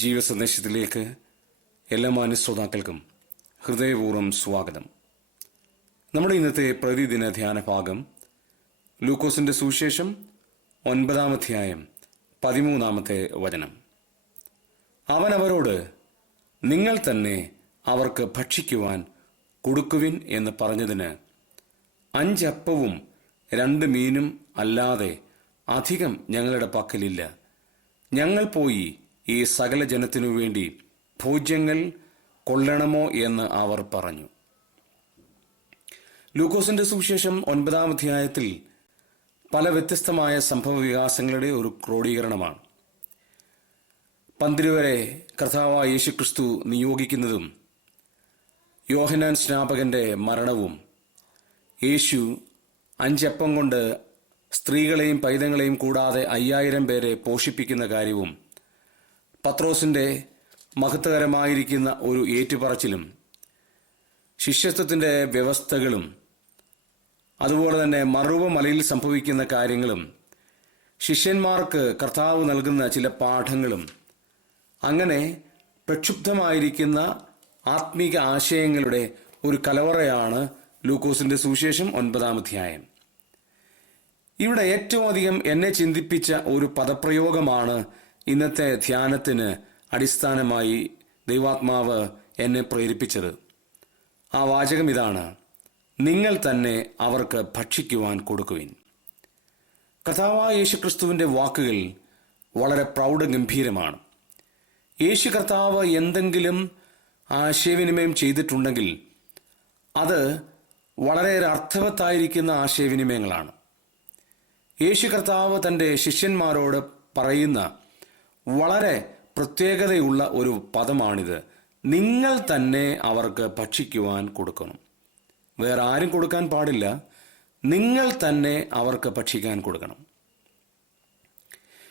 ജീവസന്ദേശത്തിലേക്ക് എല്ലാ മാന്യശ്രോതാക്കൾക്കും ഹൃദയപൂർവ്വം സ്വാഗതം. നമ്മുടെ ഇന്നത്തെ പ്രതിദിന ധ്യാന ഭാഗം ലൂക്കോസിന്റെ സുവിശേഷം 9-ാം അധ്യായം 13-ാമത്തെ വചനം. അവൻ അവരോട്, നിങ്ങൾ തന്നെ അവർക്ക് ഭക്ഷിക്കുവാൻ കൊടുക്കുവിൻ എന്ന് പറഞ്ഞതിന് 5 അപ്പവും 2 മീനും അല്ലാതെ അധികം ഞങ്ങളുടെ പക്കലില്ല. ഞങ്ങൾ പോയി ഈ സകല ജനത്തിനു വേണ്ടി ഭോജ്യങ്ങൾ കൊള്ളണമോ എന്ന് അവർ പറഞ്ഞു. ലൂക്കോസിന്റെ സുവിശേഷം 9-ാം അധ്യായത്തിൽ പല വ്യത്യസ്തമായ സംഭവ വികാസങ്ങളുടെ ഒരു ക്രോഡീകരണമാണ്. പന്തിരുവരെ കർത്താവായ യേശുക്രിസ്തു നിയോഗിക്കുന്നതും യോഹന്നാൻ സ്നാപകന്റെ മരണവും യേശു 5 അപ്പം കൊണ്ട് സ്ത്രീകളെയും പൈതങ്ങളെയും കൂടാതെ 5000 പേരെ പോഷിപ്പിക്കുന്ന കാര്യവും പത്രോസിന്റെ മഹത്വകരമായിരിക്കുന്ന ഒരു ഏറ്റുപറച്ചിലും ശിഷ്യത്വത്തിന്റെ വ്യവസ്ഥകളും അതുപോലെ തന്നെ മറുവ മലയിൽ സംഭവിക്കുന്ന കാര്യങ്ങളും ശിഷ്യന്മാർക്ക് കർത്താവ് നൽകുന്ന ചില പാഠങ്ങളും അങ്ങനെ പ്രക്ഷുബ്ധമായിരിക്കുന്ന ആത്മീക ആശയങ്ങളുടെ ഒരു കലവറയാണ് ലൂക്കോസിന്റെ സുവിശേഷം 9-ാം അധ്യായം. ഇവിടെ ഏറ്റവും അധികം എന്നെ ചിന്തിപ്പിച്ച ഒരു പദപ്രയോഗമാണ് ഇന്നത്തെ ധ്യാനത്തിന് അടിസ്ഥാനമായി ദൈവാത്മാവ് എന്നെ പ്രേരിപ്പിച്ചത്. ആ വാചകം ഇതാണ്: നിങ്ങൾ തന്നെ അവർക്ക് ഭക്ഷിക്കുവാൻ കൊടുക്കുവിൻ. കർത്താവായ യേശുക്രിസ്തുവിന്റെ വാക്കുകൾ വളരെ പ്രൗഢഗംഭീരമാണ്. യേശു കർത്താവ് എന്തെങ്കിലും ആശയവിനിമയം ചെയ്തിട്ടുണ്ടെങ്കിൽ അത് വളരെ അർത്ഥവത്തായിരിക്കുന്ന ആശയവിനിമയങ്ങളാണ്. യേശു കർത്താവ് തൻ്റെ ശിഷ്യന്മാരോട് പറയുന്ന വളരെ പ്രത്യേകതയുള്ള ഒരു പദമാണിത്. നിങ്ങൾ തന്നെ അവർക്ക് ഭക്ഷിക്കുവാൻ കൊടുക്കണം. വേറെ ആരും കൊടുക്കാൻ പാടില്ല. നിങ്ങൾ തന്നെ അവർക്ക് ഭക്ഷിക്കാൻ കൊടുക്കണം.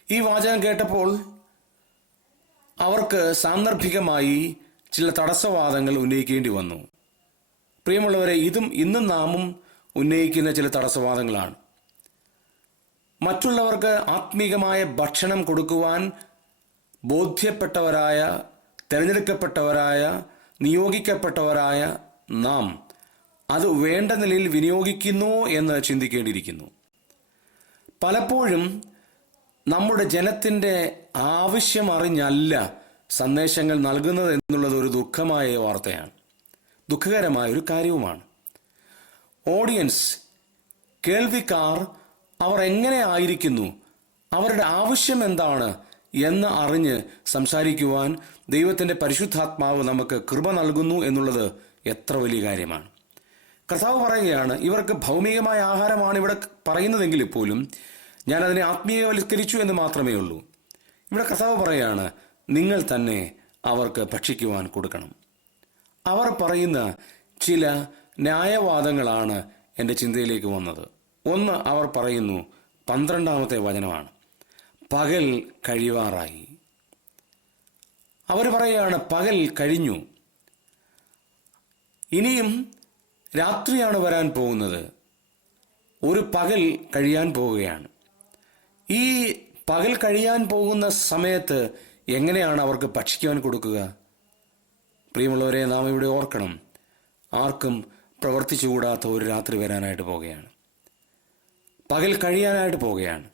ഈ വാചകം കേട്ടപ്പോൾ അവർക്ക് സാന്ദർഭികമായി ചില തടസ്സവാദങ്ങൾ ഉന്നയിക്കേണ്ടി വന്നു. പ്രിയമുള്ളവരെ, ഇന്നും നാമും ഉന്നയിക്കുന്ന ചില തടസ്സവാദങ്ങളാണ്. മറ്റുള്ളവർക്ക് ആത്മീകമായ ഭക്ഷണം കൊടുക്കുവാൻ ബോധ്യപ്പെട്ടവരായ, തിരഞ്ഞെടുക്കപ്പെട്ടവരായ, നിയോഗിക്കപ്പെട്ടവരായ നാം അത് വേണ്ട നിലയിൽ വിനിയോഗിക്കുന്നു എന്ന് ചിന്തിക്കേണ്ടിയിരിക്കുന്നു. പലപ്പോഴും നമ്മുടെ ജനത്തിൻ്റെ ആവശ്യം അറിഞ്ഞല്ല സന്ദേശങ്ങൾ നൽകുന്നത് എന്നുള്ളത് ഒരു ദുഃഖമായ വാർത്തയാണ്, ദുഃഖകരമായ ഒരു കാര്യവുമാണ്. ഓഡിയൻസ്, കേൾവിക്കാർ അവർ എങ്ങനെ ആയിരിക്കുന്നു, അവരുടെ ആവശ്യം എന്താണ് എന്ന് അറിഞ്ഞ് സംസാരിക്കുവാൻ ദൈവത്തിൻ്റെ പരിശുദ്ധാത്മാവ് നമുക്ക് കൃപ നൽകുന്നു എന്നുള്ളത് എത്ര വലിയ കാര്യമാണ്. കർത്താവ് പറയുകയാണ്, ഇവർക്ക് ഭൗമികമായ ആഹാരമാണ് ഇവിടെ പറയുന്നതെങ്കിൽ പോലും ഞാൻ അതിനെ ആത്മീയവൽക്കരിച്ചു എന്ന് മാത്രമേ ഉള്ളൂ. ഇവിടെ കർത്താവ് പറയുകയാണ്, നിങ്ങൾ തന്നെ അവർക്ക് ഭക്ഷിക്കുവാൻ കൊടുക്കണം. അവർ പറയുന്ന ചില ന്യായവാദങ്ങളാണ് എൻ്റെ ചിന്തയിലേക്ക് വന്നത്. ഒന്ന്, അവർ പറയുന്നു, 12-ാമത്തെ വചനമാണ്, പകൽ കഴിവാറായി. അവർ പറയുകയാണ്, പകൽ കഴിഞ്ഞു, ഇനിയും രാത്രിയാണ് വരാൻ പോകുന്നത്, ഒരു പകൽ കഴിയാൻ പോവുകയാണ്. ഈ പകൽ കഴിയാൻ പോകുന്ന സമയത്ത് എങ്ങനെയാണ് അവർക്ക് ഭക്ഷിക്കുവാൻ കൊടുക്കുക? പ്രിയമുള്ളവരെ, നാം ഇവിടെ ഓർക്കണം, ആർക്കും പ്രവർത്തിച്ചുകൂടാത്ത ഒരു രാത്രി വരാനായിട്ട് പോവുകയാണ്. പകൽ കഴിയാനായിട്ട് പോവുകയാണ്.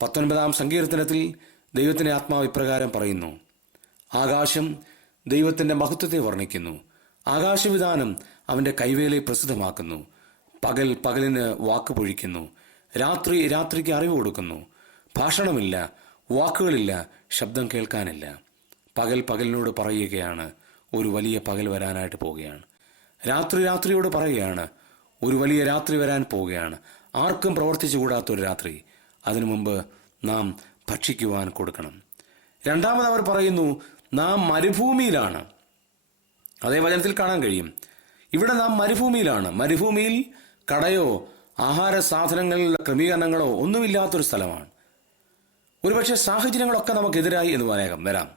19-ാം സങ്കീർത്തനത്തിൽ ദൈവത്തിൻ്റെ ആത്മാവ് ഇപ്രകാരം പറയുന്നു: ആകാശം ദൈവത്തിൻ്റെ മഹത്വത്തെ വർണ്ണിക്കുന്നു, ആകാശവിധാനം അവൻ്റെ കൈവേലയെ പ്രസിദ്ധമാക്കുന്നു. പകൽ പകലിന് വാക്ക് പൊഴിക്കുന്നു, രാത്രി രാത്രിക്ക് അറിവ് കൊടുക്കുന്നു. ഭാഷണമില്ല, വാക്കുകളില്ല, ശബ്ദം കേൾക്കാനില്ല. പകൽ പകലിനോട് പറയുകയാണ്, ഒരു വലിയ പകൽ വരാനായിട്ട് പോവുകയാണ്. രാത്രി രാത്രിയോട് പറയുകയാണ്, ഒരു വലിയ രാത്രി വരാൻ പോവുകയാണ്. ആർക്കും പ്രവർത്തിച്ചു കൂടാത്തൊരു രാത്രി. അതിനു മുമ്പ് നാം ഭക്ഷിക്കുവാൻ കൊടുക്കണം. രണ്ടാമത് അവർ പറയുന്നു, നാം മരുഭൂമിയിലാണ്. അതേ വചനത്തിൽ കാണാൻ കഴിയും, ഇവിടെ നാം മരുഭൂമിയിലാണ്. മരുഭൂമിയിൽ കടയോ ആഹാര സാധനങ്ങളുടെ ക്രമീകരണങ്ങളോ ഒന്നുമില്ലാത്തൊരു സ്ഥലമാണ്. ഒരുപക്ഷെ സാഹചര്യങ്ങളൊക്കെ നമുക്കെതിരായി എന്ന് വരാം.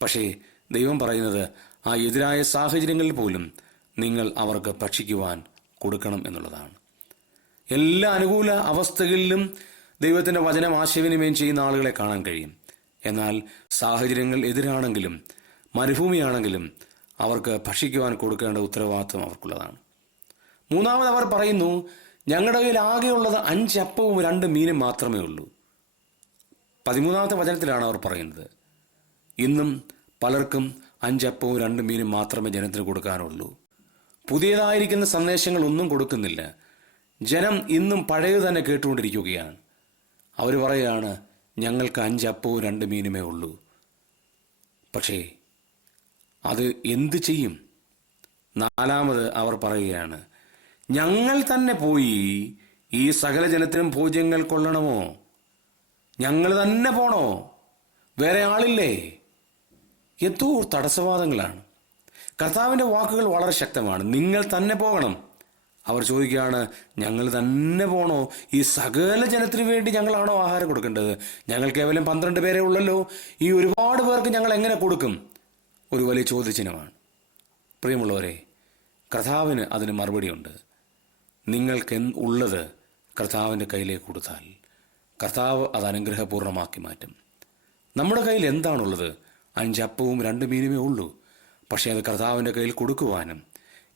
പക്ഷേ ദൈവം പറയുന്നത്, ആ എതിരായ സാഹചര്യങ്ങളിൽ പോലും നിങ്ങൾ അവർക്ക് ഭക്ഷിക്കുവാൻ കൊടുക്കണം എന്നുള്ളതാണ്. എല്ലാ അനുകൂല അവസ്ഥകളിലും ദൈവത്തിൻ്റെ വചനം ആശയവിനിമയം ചെയ്യുന്ന ആളുകളെ കാണാൻ കഴിയും. എന്നാൽ സാഹചര്യങ്ങൾ എതിരാണെങ്കിലും മരുഭൂമിയാണെങ്കിലും അവർക്ക് ഭക്ഷിക്കുവാൻ കൊടുക്കേണ്ട ഉത്തരവാദിത്വം അവർക്കുള്ളതാണ്. മൂന്നാമത് അവർ പറയുന്നു, ഞങ്ങളുടെ കയ്യിൽ ആകെയുള്ളത് 5 അപ്പവും 2 മീനും മാത്രമേ ഉള്ളൂ. 13-ാമത്തെ വചനത്തിലാണ് അവർ പറയുന്നത്, ഇന്നും പലർക്കും 5 അപ്പവും 2 മീനും മാത്രമേ ജനത്തിന് കൊടുക്കാനുള്ളൂ. പുതിയതായിരിക്കുന്ന സന്ദേശങ്ങൾ ഒന്നും കൊടുക്കുന്നില്ല. ജനം ഇന്നും പഴയത് തന്നെ കേട്ടുകൊണ്ടിരിക്കുകയാണ്. അവർ പറയുകയാണ്, ഞങ്ങൾക്ക് 5 അപ്പവും 2 മീനുമേ ഉള്ളൂ. പക്ഷേ അത് എന്ത് ചെയ്യും? 4-ാമത് അവർ പറയുകയാണ്, ഞങ്ങൾ തന്നെ പോയി ഈ സകല ജനത്തിനും ഭോജ്യങ്ങൾ കൊള്ളണമോ? ഞങ്ങൾ തന്നെ പോണോ? വേറെ ആളില്ലേ? എന്തോ തടസ്സവാദങ്ങളാണ്. കർത്താവിൻ്റെ വാക്കുകൾ വളരെ ശക്തമാണ്. നിങ്ങൾ തന്നെ പോകണം. അവർ ചോദിക്കുകയാണ്, ഞങ്ങൾ തന്നെ പോണോ? ഈ സകല ജനത്തിനു വേണ്ടി ഞങ്ങളാണോ ആഹാരം കൊടുക്കേണ്ടത്? ഞങ്ങൾ കേവലം 12 പേരേ ഉള്ളല്ലോ. ഈ ഒരുപാട് പേർക്ക് ഞങ്ങൾ എങ്ങനെ കൊടുക്കും? ഒരു വലിയ ചോദ്യചിഹ്നമാണ്. പ്രിയമുള്ളവരെ, കർത്താവിന് അതിന് മറുപടിയുണ്ട്. നിങ്ങൾക്ക് ഉള്ളത് കർത്താവിൻ്റെ കയ്യിലേക്ക് കൊടുത്താൽ കർത്താവ് അത് അനുഗ്രഹപൂർണ്ണമാക്കി മാറ്റും. നമ്മുടെ കയ്യിൽ എന്താണുള്ളത്? 5 അപ്പവും 2 മീനുമേ ഉള്ളൂ. പക്ഷേ അത് കർത്താവിൻ്റെ കയ്യിൽ കൊടുക്കുവാനും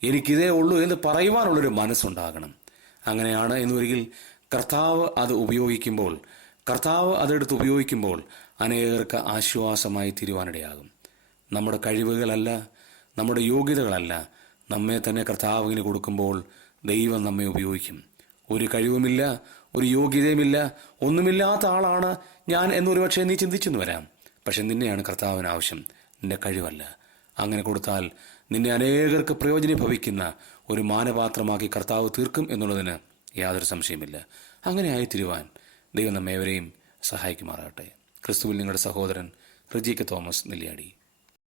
എനിക്കിതേ ഉള്ളൂ എന്ന് പറയുവാനുള്ളൊരു മനസ്സുണ്ടാകണം. അങ്ങനെയാണ് എന്നൊരിക്കൽ കർത്താവ് അത് ഉപയോഗിക്കുമ്പോൾ, കർത്താവ് അതെടുത്ത് ഉപയോഗിക്കുമ്പോൾ അനേകർക്ക് ആശ്വാസമായി തീരുവാനിടയാകും. നമ്മുടെ കഴിവുകളല്ല, നമ്മുടെ യോഗ്യതകളല്ല, നമ്മെ തന്നെ കർത്താവിന് കൊടുക്കുമ്പോൾ ദൈവം നമ്മെ ഉപയോഗിക്കും. ഒരു കഴിവുമില്ല, ഒരു യോഗ്യതയുമില്ല, ഒന്നുമില്ലാത്ത ആളാണ് ഞാൻ എന്നൊരു പക്ഷേ നീ ചിന്തിച്ചെന്ന് വരാം. പക്ഷെ നിന്നെയാണ് കർത്താവിന് ആവശ്യം, നിന്റെ കഴിവല്ല. അങ്ങനെ കൊടുത്താൽ നിന്നെ അനേകർക്ക് പ്രയോജനഭവിക്കുന്ന ഒരു മാനപാത്രമാക്കി കർത്താവ് തീർക്കും എന്നുള്ളതിന് യാതൊരു സംശയമില്ല. അങ്ങനെ ആയിത്തീരുവാൻ ദൈവം നമ്മേവരെയും സഹായിക്കുമാറാകട്ടെ. ക്രിസ്തുവിൽ നിങ്ങളുടെ സഹോദരൻ റിജി കെ തോമസ് നെല്ലിയാടി.